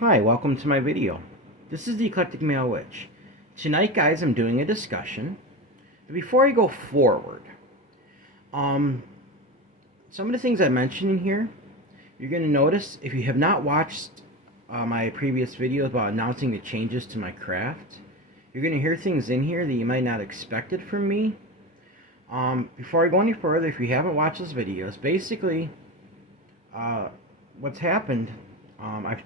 Hi, welcome to my video. This is the Eclectic Male Witch. Tonight, guys, I'm doing a discussion. But before I go forward, some of the things I mentioned in here, you're going to notice if you have not watched my previous videos about announcing the changes to my craft, you're going to hear things in here that you might not expected from me. Before I go any further, if you haven't watched those videos, basically, what's happened, I've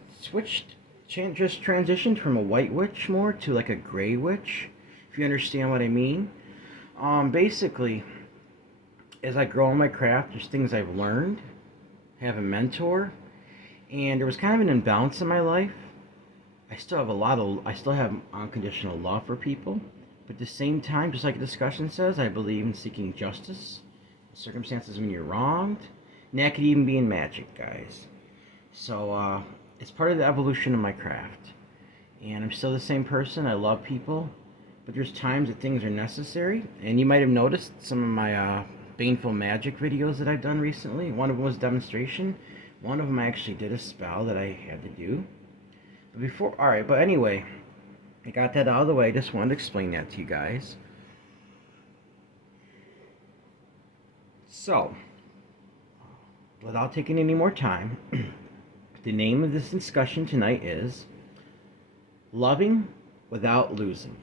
just transitioned from a white witch more to like a gray witch, if you understand what I mean. Basically, as I grow in my craft, there's things I've learned, have a mentor, and there was kind of an imbalance in my life. I still have unconditional love for people, but at the same time, just like the discussion says, I believe in seeking justice, circumstances when you're wronged, and that could even be in magic, guys. So, it's part of the evolution of my craft. And I'm still the same person. I love people. But there's times that things are necessary. And you might have noticed some of my baneful magic videos that I've done recently. One of them was demonstration. One of them I actually did a spell that I had to do. But anyway, I got that out of the way. I just wanted to explain that to you guys. So, without taking any more time, the name of this discussion tonight is Loving Without Losing.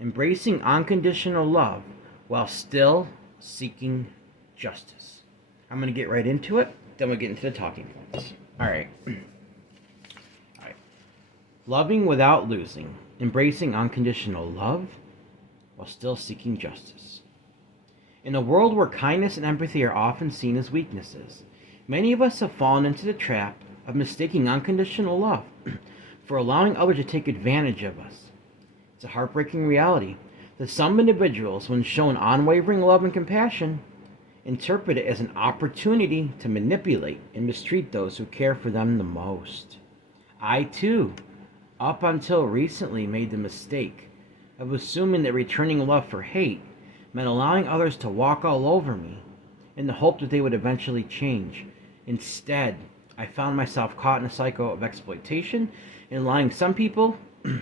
Embracing unconditional love while still seeking justice. I'm going to get right into it, then we'll get into the talking points. Alright. Loving without losing. Embracing unconditional love while still seeking justice. In a world where kindness and empathy are often seen as weaknesses, many of us have fallen into the trap of mistaking unconditional love for allowing others to take advantage of us. It's a heartbreaking reality that some individuals, when shown unwavering love and compassion, interpret it as an opportunity to manipulate and mistreat those who care for them the most. I, too, up until recently, made the mistake of assuming that returning love for hate meant allowing others to walk all over me in the hope that they would eventually change. Instead, I found myself caught in a cycle of exploitation and allowing some people to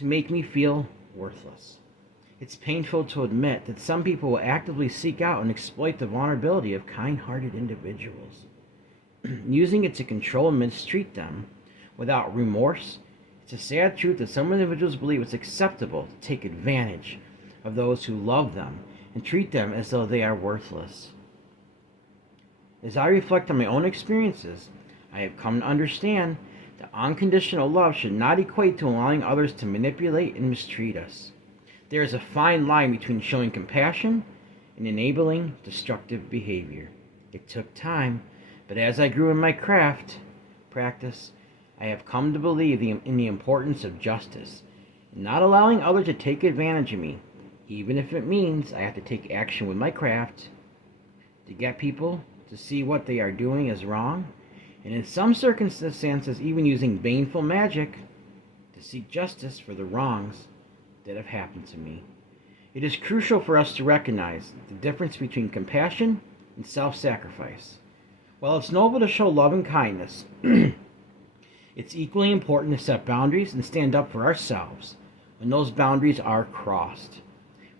make me feel worthless. It's painful to admit that some people will actively seek out and exploit the vulnerability of kind-hearted individuals, using it to control and mistreat them without remorse. It's a sad truth that some individuals believe it's acceptable to take advantage of those who love them and treat them as though they are worthless. As I reflect on my own experiences, I have come to understand that unconditional love should not equate to allowing others to manipulate and mistreat us. There is a fine line between showing compassion and enabling destructive behavior. It took time, but as I grew in my practice, I have come to believe in the importance of justice, and not allowing others to take advantage of me, even if it means I have to take action with my craft to get people to see what they are doing is wrong, and in some circumstances even using baneful magic to seek justice for the wrongs that have happened to me. It is crucial for us to recognize the difference between compassion and self-sacrifice. While it's noble to show love and kindness, it's equally important to set boundaries and stand up for ourselves when those boundaries are crossed.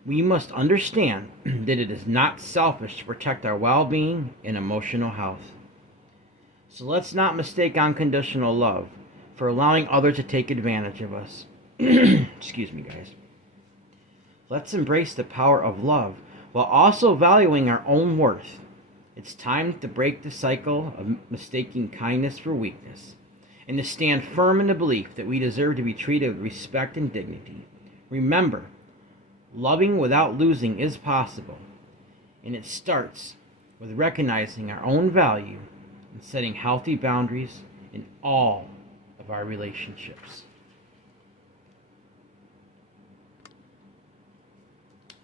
We must understand that it is not selfish to protect our well-being and emotional health. So let's not mistake unconditional love for allowing others to take advantage of us. Excuse me, guys. Let's embrace the power of love while also valuing our own worth. It's time to break the cycle of mistaking kindness for weakness and to stand firm in the belief that we deserve to be treated with respect and dignity. Remember, loving without losing is possible, and it starts with recognizing our own value and setting healthy boundaries in all of our relationships.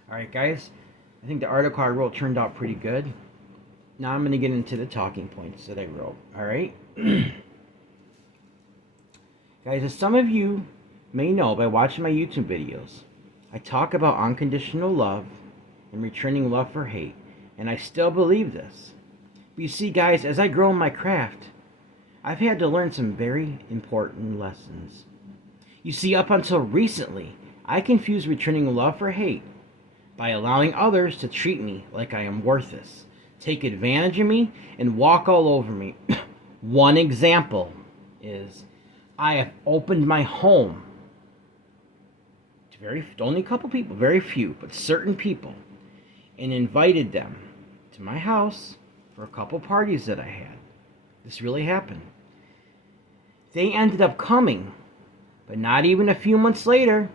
Alright, guys, I think the article I wrote turned out pretty good. Now I'm going to get into the talking points that I wrote. Alright? Guys, as some of you may know by watching my YouTube videos, I talk about unconditional love and returning love for hate, and I still believe this. But you see, guys, as I grow in my craft, I've had to learn some very important lessons. You see, up until recently, I confused returning love for hate by allowing others to treat me like I am worthless, take advantage of me, and walk all over me. One example is I have opened my home to only a couple people, very few, but certain people, and invited them to my house for a couple parties that I had. This really happened. They ended up coming, but not even a few months later,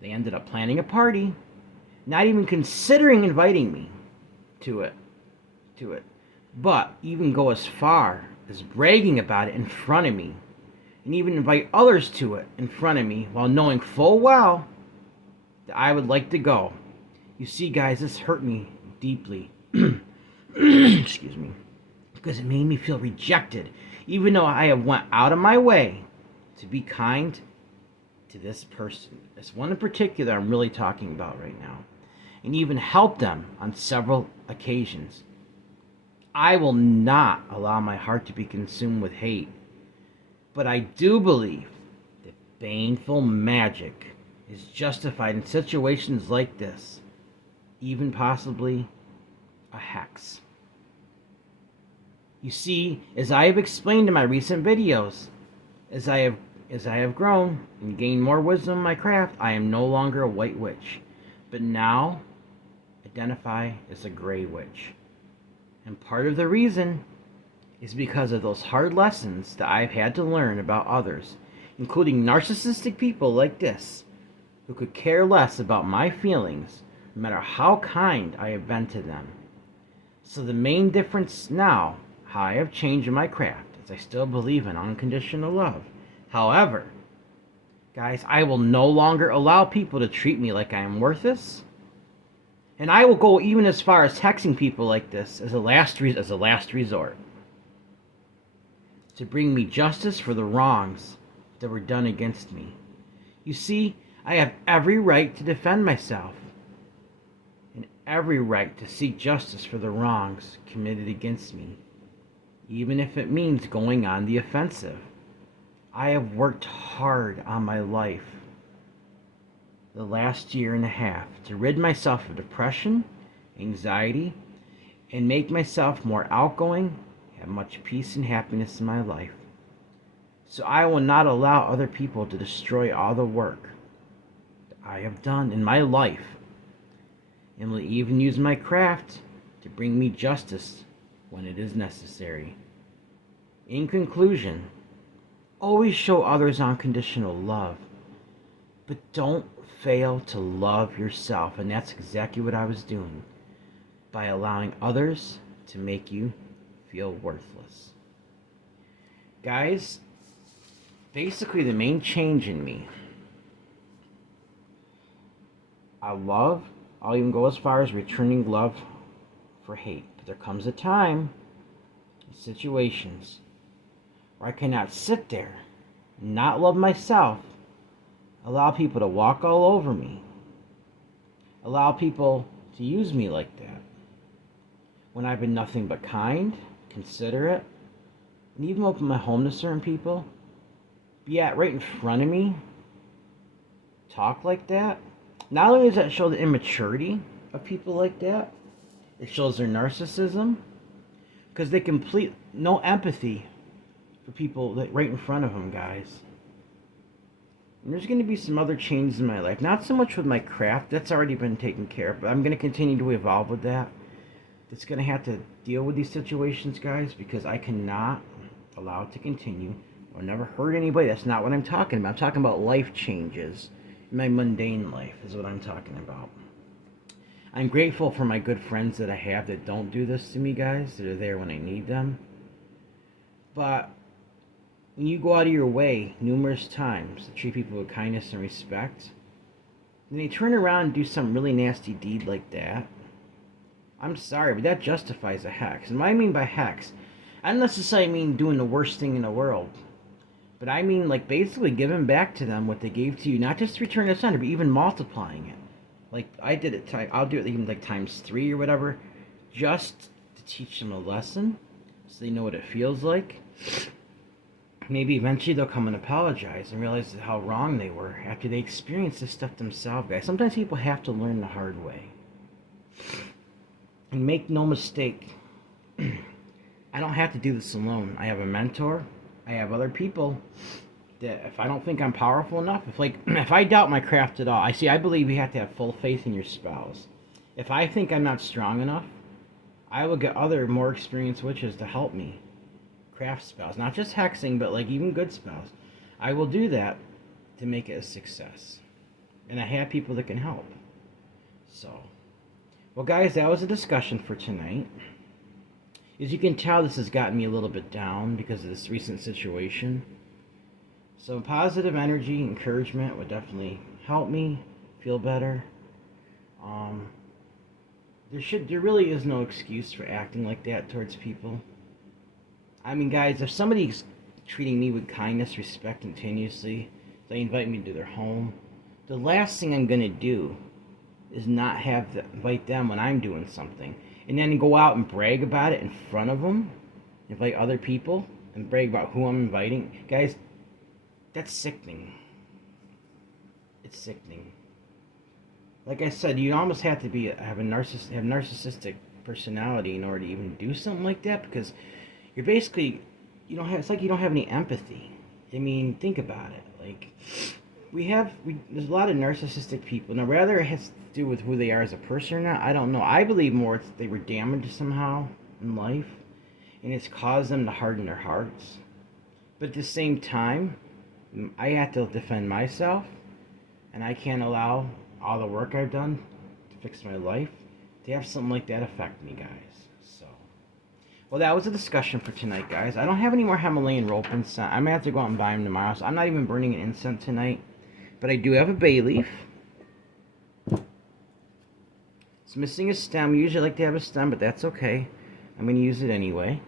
they ended up planning a party, not even considering inviting me to it, but even go as far as bragging about it in front of me, and even invite others to it in front of me while knowing full well that I would like to go. You see, guys, this hurt me deeply. Excuse me. Because it made me feel rejected, even though I have went out of my way to be kind to this person. This one in particular I'm really talking about right now. And even help them on several occasions. I will not allow my heart to be consumed with hate. But I do believe that baneful magic is justified in situations like this. Even possibly a hex. You see, as I have explained in my recent videos, as I have grown and gained more wisdom in my craft, I am no longer a white witch, but now identify as a gray witch. And part of the reason is because of those hard lessons that I've had to learn about others, including narcissistic people like this, who could care less about my feelings, no matter how kind I have been to them. So the main difference now, how I have changed in my craft, is I still believe in unconditional love. However, guys, I will no longer allow people to treat me like I am worthless. And I will go even as far as texting people like this as a last resort. To bring me justice for the wrongs that were done against me. You see, I have every right to defend myself. And every right to seek justice for the wrongs committed against me. Even if it means going on the offensive. I have worked hard on my life the last year and a half to rid myself of depression, anxiety, and make myself more outgoing, have much peace and happiness in my life. So I will not allow other people to destroy all the work that I have done in my life, and will even use my craft to bring me justice when it is necessary. In conclusion, always show others unconditional love, but don't fail to love yourself. And that's exactly what I was doing by allowing others to make you feel worthless. Guys, basically the main change in me, I'll even go as far as returning love for hate. But there comes a time, situations, where I cannot sit there, not love myself, allow people to walk all over me, allow people to use me like that, when I've been nothing but kind, considerate, and even open my home to certain people, be right in front of me, talk like that. Not only does that show the immaturity of people like that, it shows their narcissism, because they complete no empathy for people that right in front of them, guys. And there's going to be some other changes in my life. Not so much with my craft. That's already been taken care of. But I'm going to continue to evolve with that. It's going to have to deal with these situations, guys. Because I cannot allow it to continue. Or never hurt anybody. That's not what I'm talking about. I'm talking about life changes. In my mundane life is what I'm talking about. I'm grateful for my good friends that I have that don't do this to me, guys. That are there when I need them. But when you go out of your way numerous times to treat people with kindness and respect, and they turn around and do some really nasty deed like that, I'm sorry, but that justifies a hex. And what I mean by hex, I don't necessarily mean doing the worst thing in the world, but I mean like basically giving back to them what they gave to you, not just to return it under, but even multiplying it. Like I did it, I'll do it even like times 3 or whatever, just to teach them a lesson so they know what it feels like. Maybe eventually they'll come and apologize and realize how wrong they were after they experience this stuff themselves, guys. Sometimes people have to learn the hard way. And make no mistake, I don't have to do this alone. I have a mentor. I have other people that if I don't think I'm powerful enough, if I doubt my craft at all, I believe you have to have full faith in your spouse. If I think I'm not strong enough, I will get other more experienced witches to help me. Craft spells, not just hexing, but like even good spells. I will do that to make it a success. And I have people that can help. So, well guys, that was a discussion for tonight. As you can tell, this has gotten me a little bit down because of this recent situation. So positive energy, encouragement would definitely help me feel better. There really is no excuse for acting like that towards people. I mean, guys, if somebody's treating me with kindness, respect continuously, they invite me to their home, the last thing I'm going to do is not invite them when I'm doing something. And then go out and brag about it in front of them, invite other people, and brag about who I'm inviting. Guys, that's sickening. It's sickening. Like I said, you almost have to have narcissistic personality in order to even do something like that, because you're basically, it's like you don't have any empathy. I mean, think about it. Like, there's a lot of narcissistic people. Now, whether it has to do with who they are as a person or not, I don't know. I believe more they were damaged somehow in life, and it's caused them to harden their hearts. But at the same time, I have to defend myself, and I can't allow all the work I've done to fix my life to have something like that affect me, guys. So, well, that was a discussion for tonight, guys. I don't have any more Himalayan rope incense. I'm going to have to go out and buy them tomorrow, so I'm not even burning an incense tonight. But I do have a bay leaf. It's missing a stem. Usually I like to have a stem, but that's okay. I'm going to use it anyway.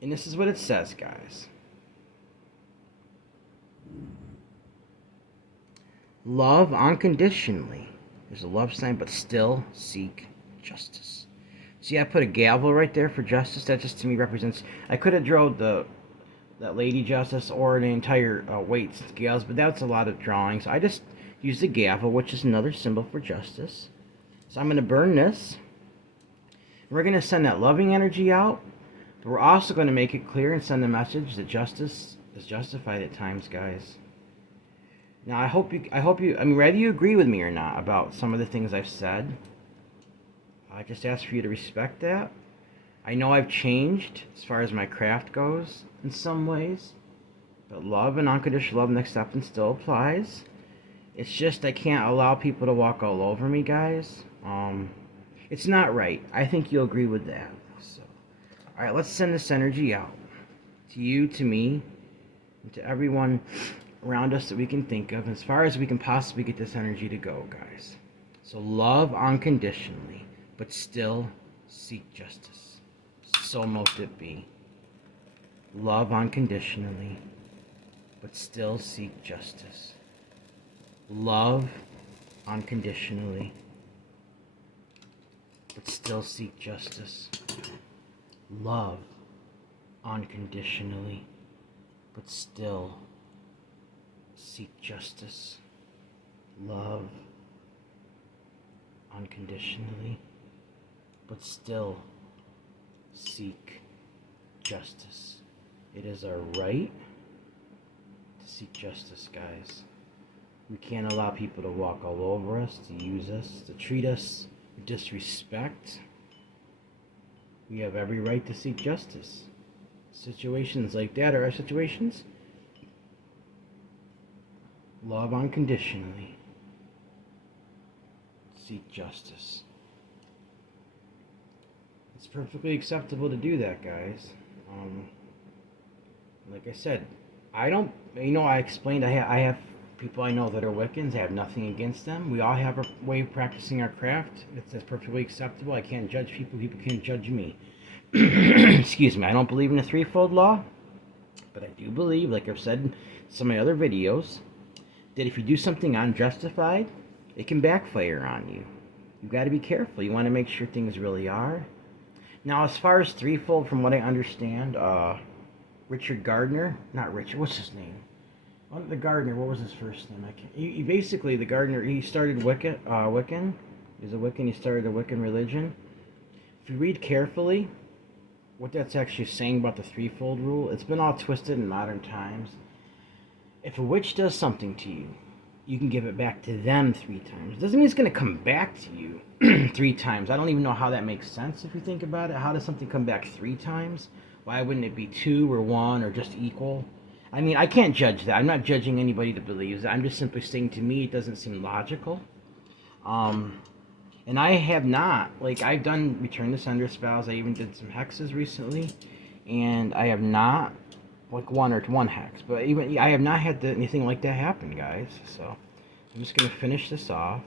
And this is what it says, guys. Love unconditionally. There's a love sign, but still seek justice. See, I put a gavel right there for justice. That just to me represents. I could have drawn that Lady Justice or the entire weights and scales, but that's a lot of drawing. So I just use the gavel, which is another symbol for justice. So I'm going to burn this. We're going to send that loving energy out, but we're also going to make it clear and send the message that justice is justified at times, guys. Now, I mean, whether you agree with me or not about some of the things I've said, I just ask for you to respect that. I know I've changed as far as my craft goes in some ways, but love and unconditional love and acceptance still applies. It's just I can't allow people to walk all over me, guys. It's not right. I think you'll agree with that. So, all right, let's send this energy out to you, to me, and to everyone around us that we can think of, as far as we can possibly get this energy to go, guys. So love unconditionally, but still seek justice. So mote it be. Love unconditionally, but still seek justice. Love unconditionally, but still seek justice. Love unconditionally, but still seek justice. Love unconditionally, but still seek justice. It is our right to seek justice, guys. We can't allow people to walk all over us, to use us, to treat us with disrespect. We have every right to seek justice. Situations like that are our situations. Love unconditionally. Seek justice. It's perfectly acceptable to do that, guys. Like I said, I explained I have people I know that are Wiccans. I have nothing against them. We all have a way of practicing our craft. That's perfectly acceptable. I can't judge people. People can't judge me. Excuse me. I don't believe in the threefold law, but I do believe, like I've said in some of my other videos, that if you do something unjustified, it can backfire on you. you've got to be careful. You want to make sure things really are. Now, as far as threefold, from what I understand, Richard Gardner, not Richard, what's his name? The Gardner, what was his first name? I can't. He basically, the Gardner, he started Wiccan. He's a Wiccan. He started a Wiccan religion. If you read carefully, what that's actually saying about the threefold rule, it's been all twisted in modern times. If a witch does something to you, you can give it back to them 3 times. It doesn't mean it's going to come back to you 3 times. I don't even know how that makes sense if you think about it. How does something come back 3 times? Why wouldn't it be 2 or 1 or just equal? I mean, I can't judge that. I'm not judging anybody that believes it. I'm just simply saying, to me, it doesn't seem logical. And I have not, like, I've done Return to Sender spells. I even did some hexes recently. And I have not, like, one hex. But even, I have not had anything like that happen, guys. So, I'm just going to finish this off.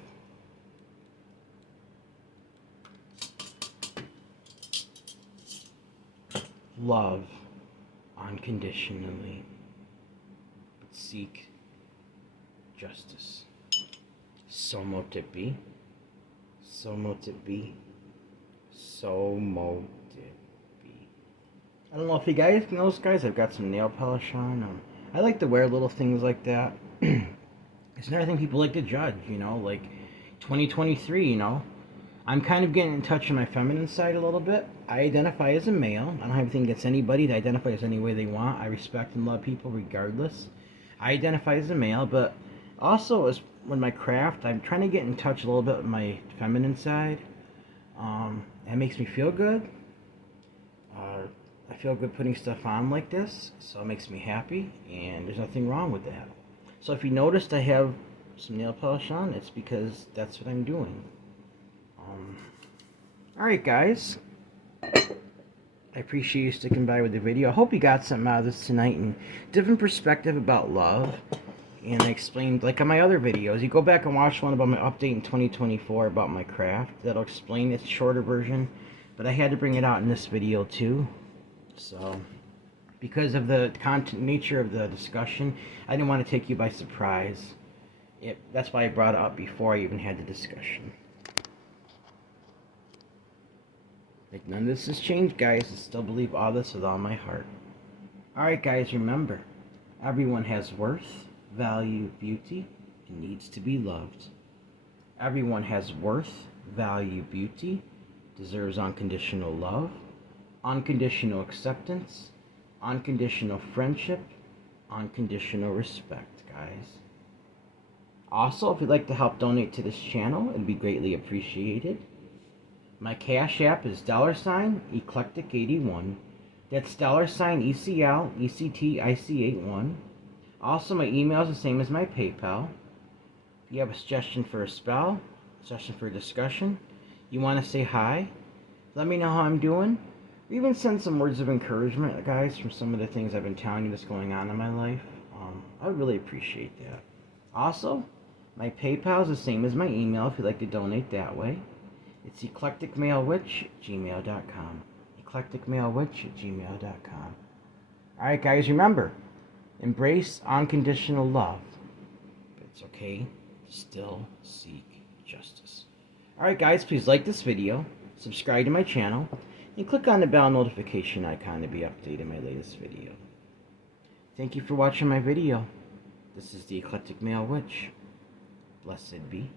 Love unconditionally. Seek justice. So mote it be. So mote it be. So mote it be. I don't know if you guys know those guys. I've got some nail polish on. I like to wear little things like that. It's another thing people like to judge, you know, like 2023, you know. I'm kind of getting in touch with my feminine side a little bit. I identify as a male. I don't have anything against anybody to identify as any way they want. I respect and love people regardless. I identify as a male, but also as with my craft, I'm trying to get in touch a little bit with my feminine side. That makes me feel good. I feel good putting stuff on like this, so it makes me happy, and there's nothing wrong with that. So if you noticed I have some nail polish on, it's because that's what I'm doing. Alright guys, I appreciate you sticking by with the video. I hope you got something out of this tonight and different perspective about love. And I explained, like on my other videos, you go back and watch one about my update in 2024 about my craft. That'll explain its shorter version. But I had to bring it out in this video too. So, because of the content nature of the discussion, I didn't want to take you by surprise. That's why I brought it up before I even had the discussion. Like, none of this has changed, guys. I still believe all this with all my heart. Alright, guys, remember, everyone has worth, value, beauty, and needs to be loved. Everyone has worth, value, beauty, deserves unconditional love, unconditional acceptance, unconditional friendship, unconditional respect, guys. Also, if you'd like to help donate to this channel, it'd be greatly appreciated. My Cash App is $Eclectic81. That's $ECL-ECTIC81. Also, my email is the same as my PayPal. If you have a suggestion for a spell, suggestion for a discussion, you want to say hi, let me know how I'm doing. Or even send some words of encouragement, guys, from some of the things I've been telling you that's going on in my life. I would really appreciate that. Also, my PayPal is the same as my email if you'd like to donate that way. It's eclecticmalewitch@gmail.com. eclecticmalewitch@gmail.com. Alright guys, remember, embrace unconditional love. But it's okay to still seek justice. Alright guys, please like this video, subscribe to my channel, and click on the bell notification icon to be updated on my latest video. Thank you for watching my video. This is the Eclectic Male Witch. Blessed be.